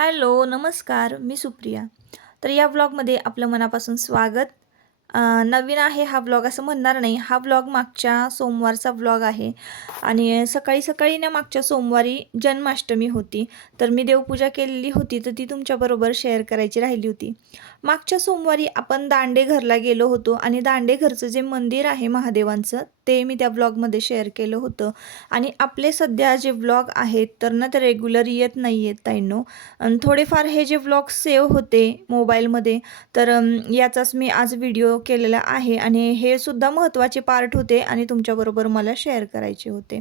Hello नमस्कार मी सुप्रिया. तर या व्लॉगमध्ये आपलं मनापासून स्वागत. नवीन आहे हा व्लॉग असं म्हणणार नाही. हा व्लॉग मागच्या सोमवारचा व्लॉग आहे. आणि सकाळी सकाळी ना मागच्या सोमवारी जन्माष्टमी होती. तर मी देवपूजा केलेली होती तर ती तुमच्याबरोबर शेअर करायची राहिली होती. मागच्या सोमवारी आपण दांडे घरला गेलो होतो आणि दांडे घरचं जे मंदिर आहे महादेवांचं ते मी त्या ब्लॉगमध्ये शेअर केलं होतं. आणि आपले सध्या जे व्लॉग आहेत तर ना ते रेग्युलर येत नाही आहेत ताईंनो. आणि थोडेफार हे जे व्लॉग सेव्ह होते मोबाईलमध्ये तर याचाच मी आज व्हिडिओ केलेला आहे. आणि हे सुद्धा महत्त्वाचे पार्ट होते आणि तुमच्याबरोबर मला शेअर करायचे होते.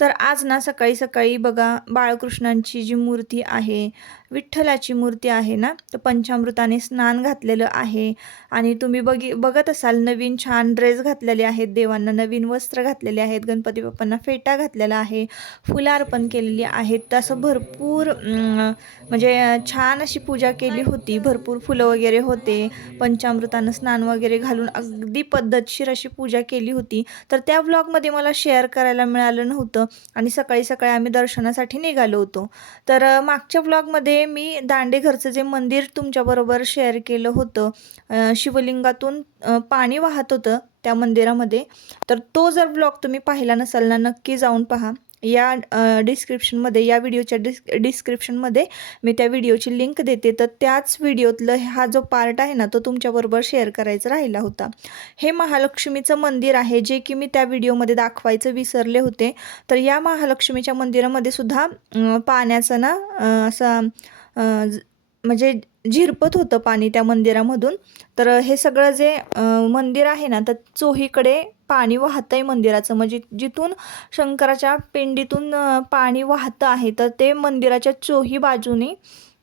तर आज ना सकाळी सकाळी बघा बाळकृष्णांची जी मूर्ती आहे विठ्ठलाची मूर्ती आहे ना? तर पंचामृताने स्नान घातलेलं आहे. आणि तुम्ही बघी बघत असाल नवीन छान ड्रेस घातलेले आहेत. देवांना नवीन वस्त्र घातलेले आहेत. गणपती बाप्पांना फेटा घातलेला आहे. फुलं अर्पण केलेली आहेत. तसं भरपूर म्हणजे छान अशी पूजा केली होती. भरपूर फुलं वगैरे होते. पंचामृतानं स्नान वगैरे घालून अगदी पद्धतशीर अशी पूजा केली होती. तर त्या व्लॉगमध्ये मला शेअर करायला मिळालं नव्हतं. आणि सकाळी सकाळी आम्ही दर्शनासाठी निघालो होतो. तर मागच्या व्लॉगमध्ये मी दांडेघरचं जे मंदिर तुमच्याबरोबर शेअर केलं होतं शिवलिंगातून पाणी वाहत होतं त्या मंदिरामध्ये तर तो जर ब्लॉग तुम्ही पाहिला नसाल ना नक्की जाऊन पहा. या डिस्क्रिप्शनमध्ये या व्हिडिओच्या डिस् डिस्क्रिप्शनमध्ये मी त्या व्हिडिओची लिंक देते. तर त्याच व्हिडिओतलं हा जो पार्ट आहे ना तो तुमच्याबरोबर शेअर करायचा राहिला होता. हे महालक्ष्मीचं मंदिर आहे जे की मी त्या व्हिडिओमध्ये दाखवायचं विसरले होते. तर या महालक्ष्मीच्या मंदिरामध्ये सुद्धा पाण्याचं ना असा असं म्हणजे झिरपत होतं पाणी त्या मंदिरामधून. तर हे सगळं जे मंदिर आहे ना तर चोहीकडे पाणी वाहतं आहे मंदिराचं. म्हणजे जिथून शंकराच्या पिंडीतून पाणी वाहतं आहे तर ते मंदिराच्या चोही बाजूने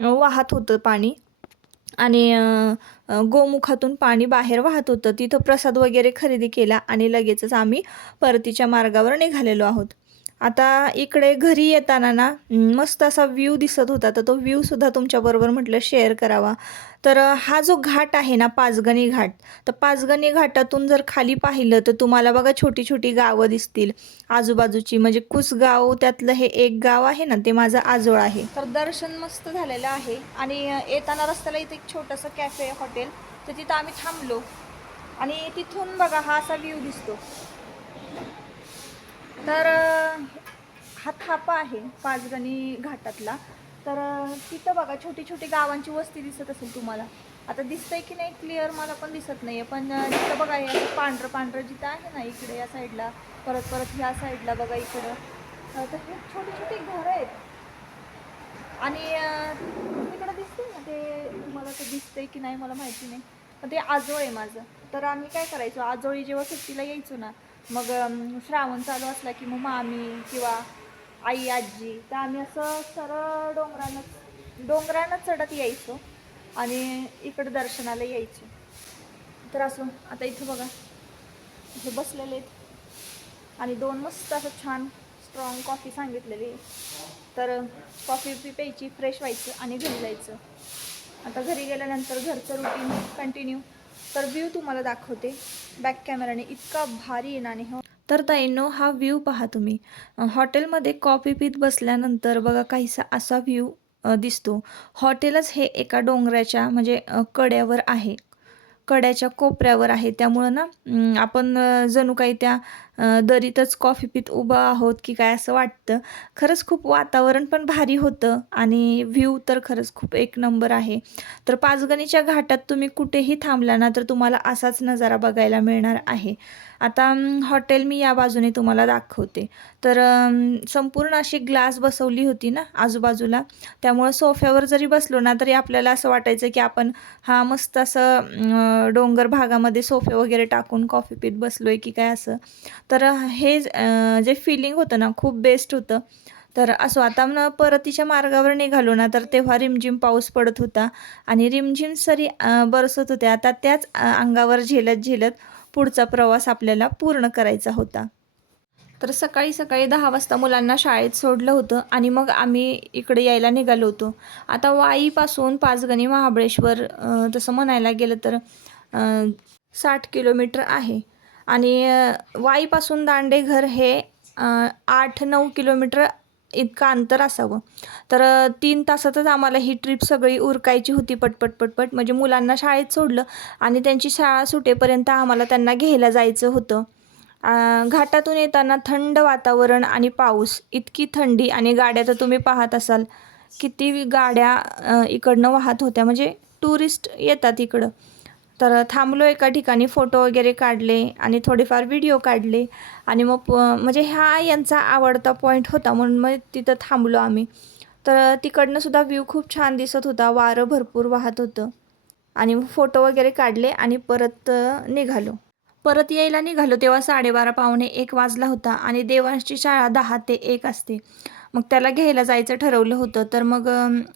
वाहत होतं पाणी. आणि गोमुखातून पाणी बाहेर वाहत होतं. तिथं प्रसाद वगैरे खरेदी केला आणि लगेचच आम्ही परतीच्या मार्गावर निघालेलो आहोत. आता इकडे घरी येताना ना मस्त असा व्ह्यू दिसत होता. तर तो व्ह्यू सुद्धा तुमच्याबरोबर म्हटलं शेअर करावा. तर हा जो घाट आहे ना पाचगणी घाट तर पाचगणी घाटातून जर खाली पाहिलं तर तुम्हाला बघा छोटी छोटी गावं दिसतील. आजूबाजूची म्हणजे कुसगाव त्यातलं हे एक गाव आहे ना ते माझं आजोळ आहे. तर दर्शन मस्त झालेलं आहे. आणि येताना रस्त्याला इथे एक छोटंसं कॅफे हॉटेल तर तिथं आम्ही थांबलो. आणि तिथून बघा हा असा व्ह्यू दिसतो. तर हा थापा आहे पाचगणी घाटातला. तर तिथं बघा छोटी छोटी गावांची वस्ती दिसत असेल तुम्हाला. आता दिसतंय की नाही क्लिअर मला पण दिसत नाही आहे पण तिथं बघा हे पांढरं पांढरं जिथं आहे ना इकडे या साईडला परत परत ह्या साईडला बघा इकडं. तर हे छोटी छोटी घरं आहेत. आणि तिकडं दिसते ना ते तुम्हाला ते दिसतंय की नाही मला माहिती नाही. पण ते आजोळ आहे माझं. तर आम्ही काय करायचो आजोळी जेव्हा सुट्टीला यायचो ना मग श्रावण चालू असला की मग मामी किंवा आई आजी तर आम्ही असं सरळ डोंगरानं डोंगरानं चढत यायचो आणि इकडं दर्शनाला यायचो. तर असं आता इथं बघा हे बसलेले आहेत. आणि दोन मस्त असं छान स्ट्रॉंग कॉफी सांगितलेली. आहे. तर कॉफी पी प्यायची फ्रेश व्हायचं आणि घरी जायचं. आता घरी गेल्यानंतर घरचं रुटीन कंटिन्यू तर व्ह्यू तुम्हाला दाखवते. बॅक कॅमेराने इतका भारी येणार आणि हो तर ताईंनो हा व्ह्यू पहा तुम्ही. हॉटेलमध्ये कॉफी पीत बसल्यानंतर बघा काहीसा असा व्ह्यू दिसतो. हॉटेलच हे एका डोंगराच्या म्हणजे कड्यावर आहे. कड्याच्या कोपऱ्यावर आहे. त्यामुळं ना आपण जणू काही त्या दरीतच कॉफी पीत उभं आहोत की काय असं वाटतं? खरंच खूप वातावरण पण भारी होतं आणि व्ह्यू तर खरंच खूप एक नंबर आहे. तर पाचगणीच्या घाटात तुम्ही कुठेही थांबला ना तर तुम्हाला असाच नजारा बघायला मिळणार आहे. आता हॉटेल मी या बाजूने तुम्हाला दाखवते. तर संपूर्ण अशी ग्लास बसवली होती ना आजूबाजूला. त्यामुळं सोफ्यावर जरी बसलो ना तरी आपल्याला असं वाटायचं की आपण हा मस्त असं डोंगर भागामध्ये सोफे वगैरे टाकून कॉफी पीत आहे की काय असं. तर हे जे फिलिंग होतं ना खूप बेस्ट होतं. तर असो आता न परतीच्या मार्गावर निघालो ना तर तेव्हा रिमझिम पाऊस पडत होता. आणि रिमझिम सरी बरसत होत्या आता त्याच अंगावर झेलत झेलत पुढचा प्रवास आपल्याला पूर्ण करायचा होता. तर सकाळी सकाळी दहा वाजता मुलांना शाळेत सोडलं होतं आणि मग आम्ही इकडे यायला निघालो होतो. आता वाईपासून पाचगणी महाबळेश्वर तसं म्हणायला गेलं तर साठ किलोमीटर आहे. आणि वाईपासून दांडेघर हे आठ नऊ किलोमीटर इतकं अंतर असावं. तर तीन तासातच आम्हाला ही ट्रिप सगळी उरकायची होती पटपट पटपट. म्हणजे मुलांना शाळेत सोडलं आणि त्यांची शाळा सुटेपर्यंत आम्हाला त्यांना घ्यायला जायचं होतं. घाटातून येताना थंड वातावरण आणि पाऊस इतकी थंडी आणि गाड्या तर तुम्ही पाहत असाल किती गाड्या इकडनं वाहत होत्या. म्हणजे टुरिस्ट येतात इकडं. तर थांबलो एका ठिकाणी फोटो वगैरे काढले आणि थोडेफार व्हिडिओ काढले. आणि मग प- म्हणजे हा यांचा आवडता पॉईंट होता म्हणून मग तिथं थांबलो आम्ही. तर तिकडनं सुद्धा व्ह्यू खूप छान दिसत होता वारं भरपूर वाहत होतं. आणि मग फोटो वगैरे काढले आणि परत निघालो. परत यायला निघालो तेव्हा साडेबारा पावणे एक वाजला होता आणि देवांची शाळा दहा ते एक असते. मग त्याला घ्यायला जायचं ठरवलं होतं. तर मग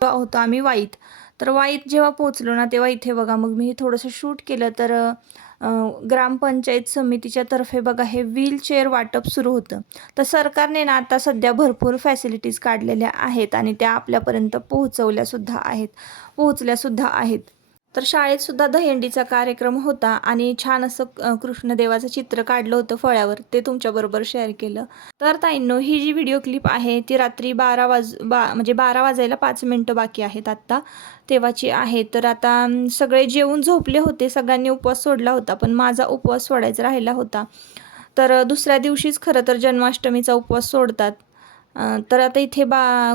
होतो आम्ही वाईत. तर वाईत जेव्हा पोचलो ना तेव्हा इथे बघा मग मी थोडंसं शूट केलं तर ग्रामपंचायत समितीच्या तर्फे बघा हे व्हीलचेअर वाटप सुरू होतं. तर सरकारने ना आता सध्या भरपूर फॅसिलिटीज काढलेल्या आहेत आणि त्या आपल्यापर्यंत पोहोचवल्यासुद्धा आहेत पोहोचल्यासुद्धा आहेत. तर शाळेत सुद्धा कार्यक्रम होता आणि छान असं कृष्णदेवाचं चित्र काढलं होतं फळ्यावर. ते तुमच्याबरोबर शेअर केलं. तर ताईंनो ही जी व्हिडिओ क्लिप आहे ती रात्री बारा वाज बा म्हणजे बारा वाजायला पाच मिनटं बाकी आहेत आत्ता. तेव्हाची आहे. तर आता सगळे जेवून झोपले होते. सगळ्यांनी उपवास सोडला होता पण माझा उपवास सोडायचा राहिला होता. तर दुसऱ्या दिवशीच खरं तर जन्माष्टमीचा उपवास सोडतात. तर आता इथे बा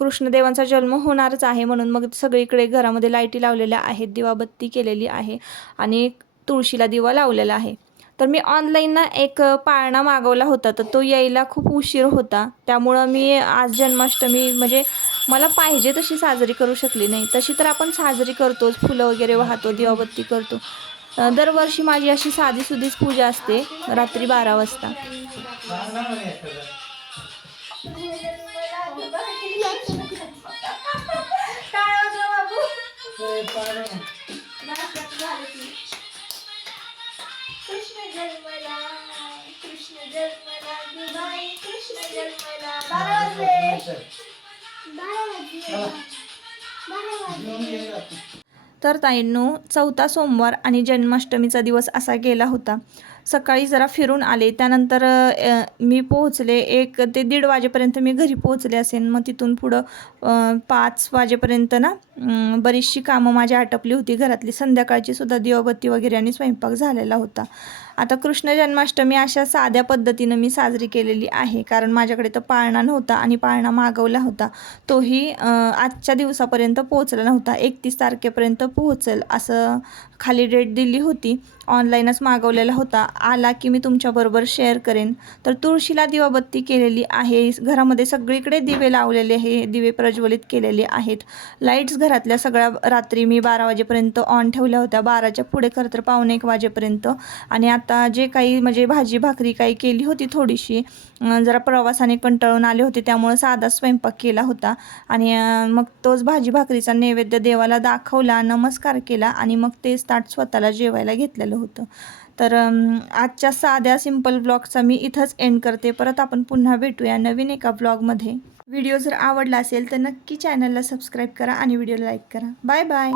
कृष्णदेवांचा जन्म होणारच आहे म्हणून मग सगळीकडे घरामध्ये लाईटी लावलेल्या आहेत दिवाबत्ती केलेली आहे आणि तुळशीला दिवा लावलेला आहे. तर मी ऑनलाईन ना एक पाळणा मागवला होता तर तो यायला खूप उशीर होता. त्यामुळं मी आज जन्माष्टमी म्हणजे मला पाहिजे तशी साजरी करू शकली नाही. तशी तर आपण साजरी करतोच फुलं वगैरे वाहतो दिवाबत्ती करतो. दरवर्षी माझी अशी साधीसुधीच पूजा असते रात्री बारा वाजता. कृष्ण जन्मला कृष्ण जन्मला गुबाई कृष्ण जन्मला बारा वाजले तर ताईंनो चौथा सोमवार आणि जन्माष्टमीचा दिवस असा गेला होता. सकाळी जरा फिरून आले. त्यानंतर मी पोहोचले. एक ते दीड वाजेपर्यंत मी घरी पोहोचले असेन. मग तिथून पुढं पाच वाजेपर्यंत ना बरीचशी कामं माझी आटपली होती. घरातली संध्याकाळची सुद्धा दिवबत्ती वगैरे आणि स्वयंपाक झालेला होता. आता कृष्ण जन्माष्टमी अशा साध्या पद्धतीनं मी साजरी केलेली आहे. कारण माझ्याकडे तर पाळणा नव्हता आणि पाळणा मागवला होता. तोही आजच्या दिवसापर्यंत पोहोचला नव्हता. एकतीस तारखेपर्यंत पोहोचेल असं खाली डेट दिली होती. ऑनलाईनच मागवलेला होता. आला की मी तुमच्याबरोबर शेअर करेन. तर तुळशीला दिवाबत्ती केलेली आहे. घरामध्ये सगळीकडे दिवे लावलेले आहे. दिवे प्रज्वलित केलेले आहेत. लाईट्स घरातल्या सगळ्या रात्री मी बारा वाजेपर्यंत ऑन ठेवल्या होत्या. बाराच्या पुढे खरं तर पावणे एक वाजेपर्यंत. आणि आता जे काही म्हणजे भाजी भाकरी काही केली होती थोडीशी जरा प्रवासाने कंटाळून आले होते. त्यामुळं साधा स्वयंपाक केला होता. आणि मग तोच भाजी भाकरीचा नैवेद्य देवाला दाखवला नमस्कार केला आणि मग तेच ताट स्वतःला जेवायला घेतलेलं होतं. तर आजच्या साध्या सिंपल ब्लॉगचा मी इथंच एंड करते. परत आपण पुन्हा भेटूया नवीन एका ब्लॉगमध्ये व्हिडिओ जर आवडला असेल तर नक्की चॅनलला सबस्क्राईब करा आणि व्हिडिओ लाईक करा. Bye bye